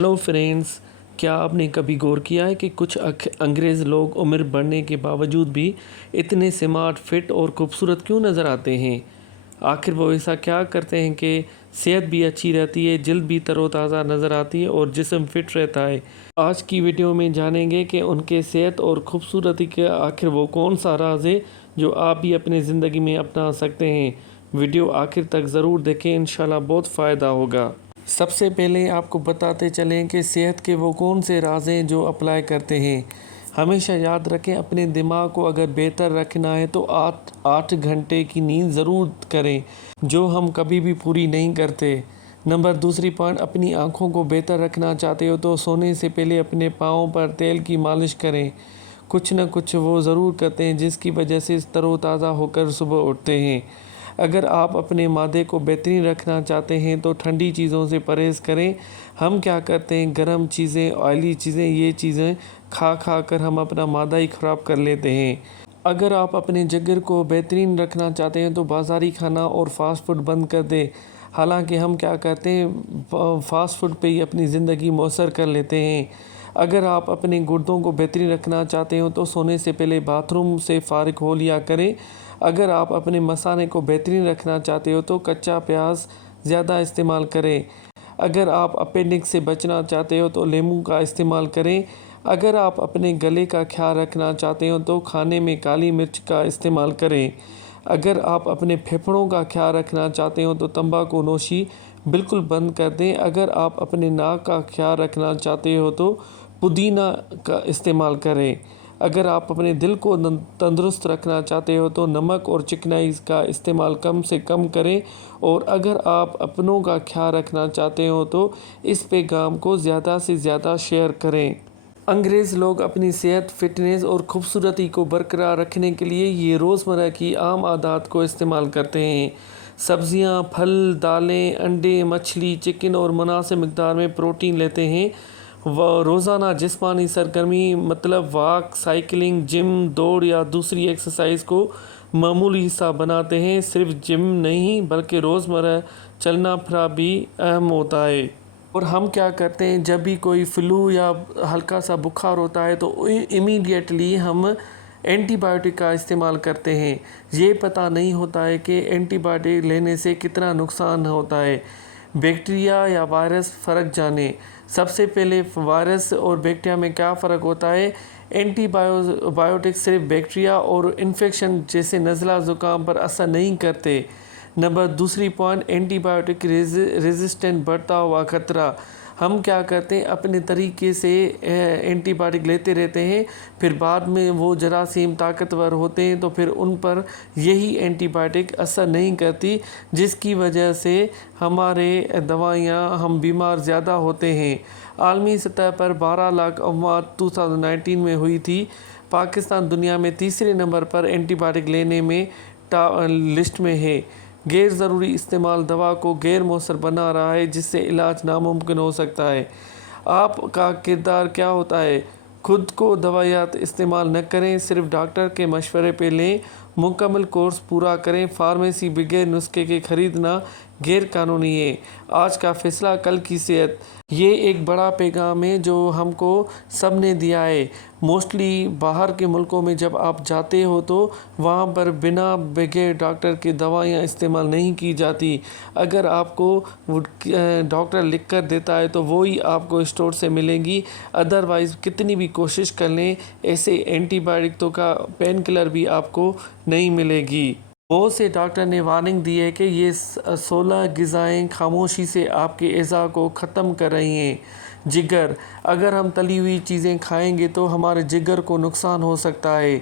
Hello friends, क्या आपने कभी गौर किया है कि कुछ अंग्रेज़ लोग उम्र बढ़ने के बावजूद भी इतने स्मार्ट, फिट और खूबसूरत क्यों नज़र आते हैं? आखिर वो ऐसा क्या करते हैं कि सेहत भी अच्छी रहती है, जल्द भी तरोताज़ा नज़र आती है और जिस्म फिट रहता है? आज की वीडियो में जानेंगे कि उनके सेहत और खूबसूरती का आखिर वो कौन सा राज है जो आप भी अपनी ज़िंदगी में अपना सकते हैं। वीडियो आखिर तक ज़रूर देखें, इंशाल्लाह बहुत फ़ायदा होगा। सबसे पहले आपको बताते चलें कि सेहत के वो कौन से राज हैं जो अप्लाई करते हैं। हमेशा याद रखें, अपने दिमाग को अगर बेहतर रखना है तो 8 घंटे की नींद ज़रूर करें, जो हम कभी भी पूरी नहीं करते। नंबर दूसरी पॉइंट, अपनी आँखों को बेहतर रखना चाहते हो तो सोने से पहले अपने पाँव पर तेल की मालिश करें। कुछ न कुछ वो ज़रूर करते हैं जिसकी वजह से तरोताज़ा होकर सुबह उठते हैं। अगर आप अपने मादे को बेहतरीन रखना चाहते हैं तो ठंडी चीज़ों से परहेज़ करें। हम क्या करते हैं, गर्म चीज़ें, ऑयली चीज़ें, ये चीज़ें खा कर हम अपना मादा ही ख़राब कर लेते हैं। अगर आप अपने जिगर को बेहतरीन रखना चाहते हैं तो बाज़ारी खाना और फास्ट फूड बंद कर दें। हालांकि हम क्या करते हैं, फास्ट फूड पे ही अपनी ज़िंदगी मुअस्सर कर लेते हैं। अगर आप अपने गुर्दों को बेहतरीन रखना चाहते हो तो सोने से पहले बाथरूम से फ़ारिग हो लिया करें। अगर आप अपने मसाने को बेहतरीन रखना चाहते हो तो कच्चा प्याज ज़्यादा इस्तेमाल करें। अगर आप अपेंडिक्स से बचना चाहते हो तो लेमू का इस्तेमाल करें। अगर आप अपने गले का ख्याल रखना चाहते हो तो खाने में काली मिर्च का इस्तेमाल करें। अगर आप अपने फेफड़ों का ख्याल रखना चाहते हो तो तंबाकू नोशी बिल्कुल बंद कर दें। अगर आप अपने नाक का ख्याल रखना चाहते हो तो पुदीना का इस्तेमाल करें। अगर आप अपने दिल को तंदुरुस्त रखना चाहते हो तो नमक और चिकनाई का इस्तेमाल कम से कम करें। और अगर आप अपनों का ख्याल रखना चाहते हो तो इस पैगाम को ज़्यादा से ज़्यादा शेयर करें। अंग्रेज़ लोग अपनी सेहत, फिटनेस और खूबसूरती को बरकरार रखने के लिए ये रोज़मर्रा की आम आदत को इस्तेमाल करते हैं। सब्जियां, फल, दालें, अंडे, मछली, चिकन और मुनासिब मिक़दार में प्रोटीन लेते हैं। वह रोज़ाना जिस्मानी सरगर्मी मतलब वॉक, साइकिलिंग, जिम, दौड़ या दूसरी एक्सरसाइज को मामूली हिस्सा बनाते हैं। सिर्फ जिम नहीं बल्कि रोज़मर्रा चलना फिरना भी अहम होता है। और हम क्या करते हैं, जब भी कोई फ्लू या हल्का सा बुखार होता है तो इमीडिएटली हम एंटीबायोटिक का इस्तेमाल करते हैं। ये पता नहीं होता है कि एंटीबायोटिक लेने से कितना नुकसान होता है। बैक्टीरिया या वायरस फ़र्क जाने। सबसे पहले वायरस और बैक्टीरिया में क्या फ़र्क होता है। एंटीबायोटिक सिर्फ बैक्टीरिया और इन्फेक्शन जैसे नज़ला ज़ुकाम पर असर नहीं करते। नंबर दूसरी पॉइंट, एंटीबायोटिक रेजिस्टेंट बढ़ता हुआ खतरा। हम क्या करते हैं, अपने तरीके से एंटीबायोटिक लेते रहते हैं, फिर बाद में वो जरासीम ताकतवर होते हैं तो फिर उन पर यही एंटीबायोटिक असर नहीं करती, जिसकी वजह से हमारे दवाइयाँ हम बीमार ज़्यादा होते हैं। आलमी सतह पर 12 लाख अमवात 2019 में हुई थी। पाकिस्तान दुनिया में तीसरे नंबर पर एंटीबायोटिक लेने में लिस्ट में है। गैर ज़रूरी इस्तेमाल दवा को गैर मौसर बना रहा है, जिससे इलाज नामुमकिन हो सकता है। आपका किरदार क्या होता है? खुद को दवाइयात इस्तेमाल न करें, सिर्फ डॉक्टर के मशवरे पे लें। मुकम्मल कोर्स पूरा करें। फार्मेसी बगैर नुस्खे के ख़रीदना गैर कानूनी है। आज का फ़ैसला कल की सेहत, ये एक बड़ा पैगाम है जो हमको सब ने दिया है। मोस्टली बाहर के मुल्कों में जब आप जाते हो तो वहाँ पर बिना बगैर डॉक्टर की दवाइयाँ इस्तेमाल नहीं की जाती। अगर आपको डॉक्टर लिख कर देता है तो वो ही आपको स्टोर से मिलेंगी। अदरवाइज़ कितनी भी कोशिश कर लें, ऐसे एंटीबायोटिक तो का पेन किलर भी आपको नहीं मिलेगी। बहुत से डॉक्टर ने वार्निंग दी है कि ये 16 ग़िज़ाएँ खामोशी से आपके एज़ा को ख़त्म कर रही हैं। जिगर, अगर हम तली हुई चीज़ें खाएंगे तो हमारे जिगर को नुकसान हो सकता है।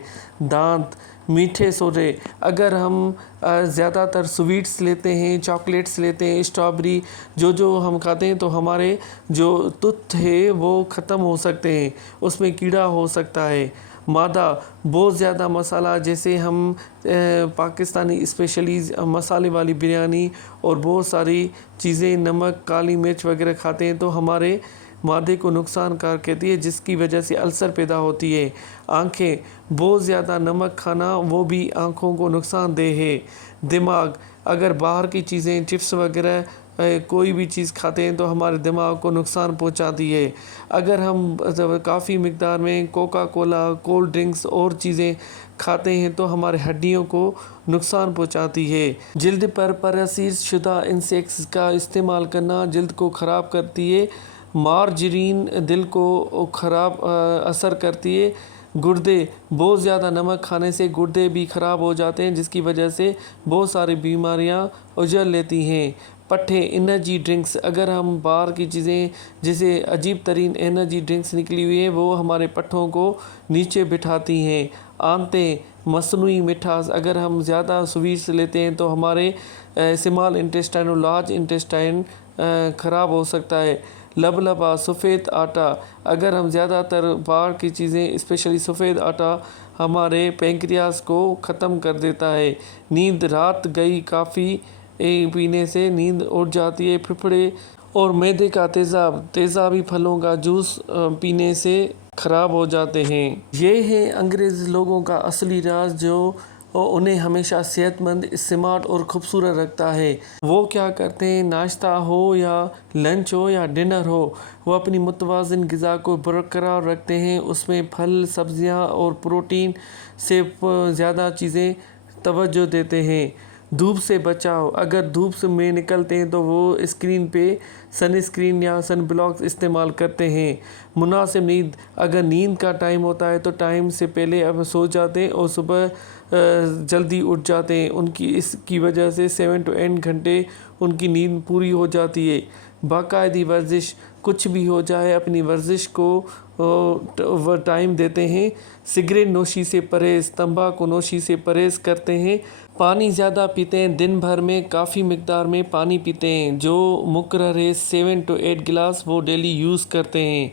दांत, मीठे सोडे, अगर हम ज़्यादातर स्वीट्स लेते हैं, चॉकलेट्स लेते हैं, स्ट्रॉबेरी जो हम खाते हैं तो हमारे जो तुथ है वो ख़त्म हो सकते हैं, उसमें कीड़ा हो सकता है। मादा, बहुत ज़्यादा मसाला, जैसे हम पाकिस्तानी स्पेशली मसाले वाली बिरयानी और बहुत सारी चीज़ें, नमक, काली मिर्च वगैरह खाते हैं तो हमारे मादे को नुकसान करती है, जिसकी वजह से अल्सर पैदा होती है। आँखें, बहुत ज़्यादा नमक खाना वो भी आँखों को नुकसानदेह है। दिमाग, अगर बाहर की चीज़ें, चिप्स वगैरह کوئی بھی چیز کھاتے ہیں تو ہمارے دماغ کو نقصان پہنچاتی ہے۔ اگر ہم کافی مقدار میں کوکا کولا، کولڈ ڈرنکس اور چیزیں کھاتے ہیں تو ہمارے ہڈیوں کو نقصان پہنچاتی ہے۔ جلد پر پراسیس شدہ انسیکٹس کا استعمال کرنا جلد کو خراب کرتی ہے۔ مارجرین دل کو خراب اثر کرتی ہے۔ گردے، بہت زیادہ نمک کھانے سے گردے بھی خراب ہو جاتے ہیں، جس کی وجہ سے بہت ساری بیماریاں اجڑ لیتی ہیں۔ پٹھے، انرجی ڈرنکس، اگر ہم باہر کی چیزیں جیسے عجیب ترین انرجی ڈرنکس نکلی ہوئی ہیں وہ ہمارے پٹھوں کو نیچے بٹھاتی ہیں۔ آنتے، مصنوعی مٹھاس، اگر ہم زیادہ سویٹس لیتے ہیں تو ہمارے اسمال انٹسٹائن اور لارج انٹسٹائن خراب ہو سکتا ہے۔ لبلبا، سفید آٹا، اگر ہم زیادہ تر باہر کی چیزیں اسپیشلی سفید آٹا ہمارے پینکریاس کو ختم کر دیتا ہے۔ نیند، رات گئی کافی پینے سے نیند اڑ جاتی ہے۔ پھپھڑے اور معدے کا تیزاب، تیزابی پھلوں کا جوس پینے سے خراب ہو جاتے ہیں۔ یہ ہے انگریز لوگوں کا اصلی راز جو انہیں ہمیشہ صحت مند، اسمارٹ اور خوبصورت رکھتا ہے۔ وہ کیا کرتے ہیں، ناشتہ ہو یا لنچ ہو یا ڈنر ہو، وہ اپنی متوازن غذا کو برقرار رکھتے ہیں۔ اس میں پھل، سبزیاں اور پروٹین سے زیادہ چیزیں توجہ دیتے ہیں۔ دھوپ سے بچاؤ، اگر دھوپ میں نکلتے ہیں تو وہ اسکرین پہ سن اسکرین یا سن بلاکس استعمال کرتے ہیں۔ مناسب نیند، اگر نیند کا ٹائم ہوتا ہے تو ٹائم سے پہلے اب سو جاتے ہیں اور صبح جلدی اٹھ جاتے ہیں۔ اس کی وجہ سے 7 to 8 گھنٹے ان کی نیند پوری ہو جاتی ہے۔ باقاعدی ورزش، کچھ بھی ہو جائے اپنی ورزش کو ٹائم دیتے ہیں۔ سگریٹ نوشی سے پرہیز، تمباکو نوشی سے پرہیز کرتے ہیں۔ پانی زیادہ پیتے ہیں، دن بھر میں کافی مقدار میں پانی پیتے ہیں۔ جو مقرر ہے 7 to 8 گلاس وہ ڈیلی یوز کرتے ہیں۔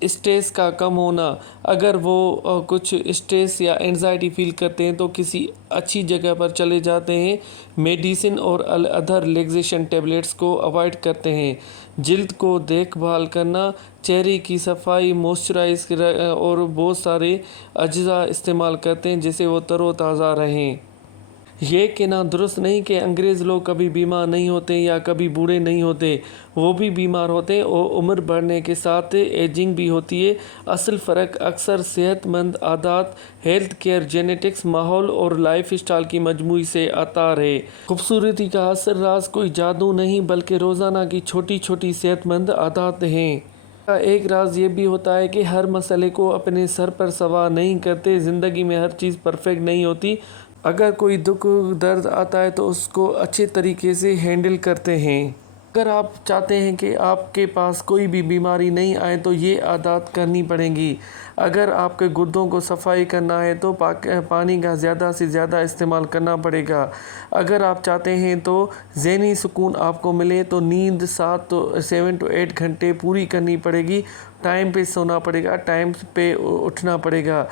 اسٹریس کا کم ہونا، اگر وہ کچھ اسٹریس یا انزائٹی فیل کرتے ہیں تو کسی اچھی جگہ پر چلے جاتے ہیں۔ میڈیسن اور ادر ریلیکسیشن ٹیبلٹس کو اوائڈ کرتے ہیں۔ جلد کو دیکھ بھال کرنا، چہرے کی صفائی، موئسچرائز اور بہت سارے اجزاء استعمال کرتے ہیں جس سے وہ تر و تازہ رہیں۔ یہ کہنا درست نہیں کہ انگریز لوگ کبھی بیمار نہیں ہوتے یا کبھی بوڑھے نہیں ہوتے، وہ بھی بیمار ہوتے ہیں اور عمر بڑھنے کے ساتھ ایجنگ بھی ہوتی ہے۔ اصل فرق اکثر صحت مند عادات، ہیلتھ کیئر، جینیٹکس، ماحول اور لائف اسٹائل کی مجموعی سے آتا ہے۔ خوبصورتی کا اصل راز کوئی جادو نہیں بلکہ روزانہ کی چھوٹی چھوٹی صحت مند عادات ہیں۔ ایک راز یہ بھی ہوتا ہے کہ ہر مسئلے کو اپنے سر پر سوار نہیں کرتے، زندگی میں ہر چیز پرفیکٹ نہیں ہوتی۔ اگر کوئی دکھ درد آتا ہے تو اس کو اچھے طریقے سے ہینڈل کرتے ہیں۔ اگر آپ چاہتے ہیں کہ آپ کے پاس کوئی بھی بیماری نہیں آئے تو یہ عادات کرنی پڑیں گی۔ اگر آپ کے گردوں کو صفائی کرنا ہے تو پانی کا زیادہ سے زیادہ استعمال کرنا پڑے گا۔ اگر آپ چاہتے ہیں تو ذہنی سکون آپ کو ملے تو نیند 7 to 8 گھنٹے پوری کرنی پڑے گی۔ ٹائم پہ سونا پڑے گا، ٹائم پہ اٹھنا پڑے گا۔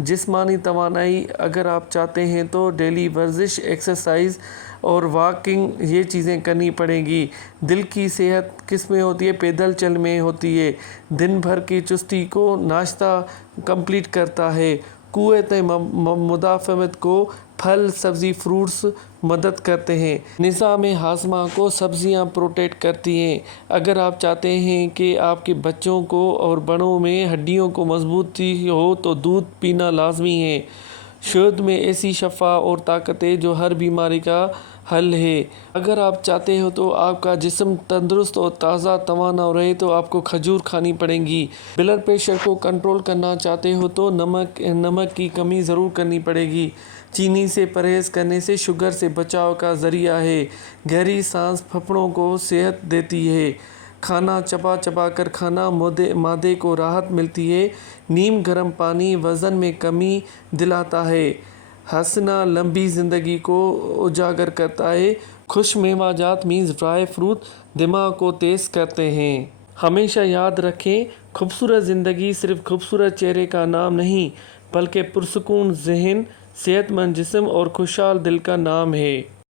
جسمانی توانائی، اگر آپ چاہتے ہیں تو ڈیلی ورزش، ایکسرسائز اور واکنگ، یہ چیزیں کرنی پڑیں گی۔ دل کی صحت کس میں ہوتی ہے؟ پیدل چل میں ہوتی ہے۔ دن بھر کی چستی کو ناشتہ کمپلیٹ کرتا ہے۔ قوت مدافعت کو پھل، سبزی، فروٹس مدد کرتے ہیں۔ نظام ہاضمہ کو سبزیاں پروٹیکٹ کرتی ہیں۔ اگر آپ چاہتے ہیں کہ آپ کے بچوں کو اور بڑوں میں ہڈیوں کو مضبوطی ہو تو دودھ پینا لازمی ہے۔ شہد میں ایسی شفا اور طاقت ہے جو ہر بیماری کا حل ہے۔ اگر آپ چاہتے ہو تو آپ کا جسم تندرست اور تازہ توانا رہے تو آپ کو کھجور کھانی پڑیں گی۔ بلڈ پریشر کو کنٹرول کرنا چاہتے ہو تو نمک کی کمی ضرور کرنی پڑے گی۔ چینی سے پرہیز کرنے سے شوگر سے بچاؤ کا ذریعہ ہے۔ گہری سانس پھیپھڑوں کو صحت دیتی ہے۔ کھانا چبا چبا کر کھانا، معدے کو راحت ملتی ہے۔ نیم گرم پانی وزن میں کمی دلاتا ہے۔ ہنسنا لمبی زندگی کو اجاگر کرتا ہے۔ خوش میوہ جات مینز ڈرائی فروٹ دماغ کو تیز کرتے ہیں۔ ہمیشہ یاد رکھیں، خوبصورت زندگی صرف خوبصورت چہرے کا نام نہیں بلکہ پرسکون ذہن، صحت مند جسم اور خوشحال دل کا نام ہے۔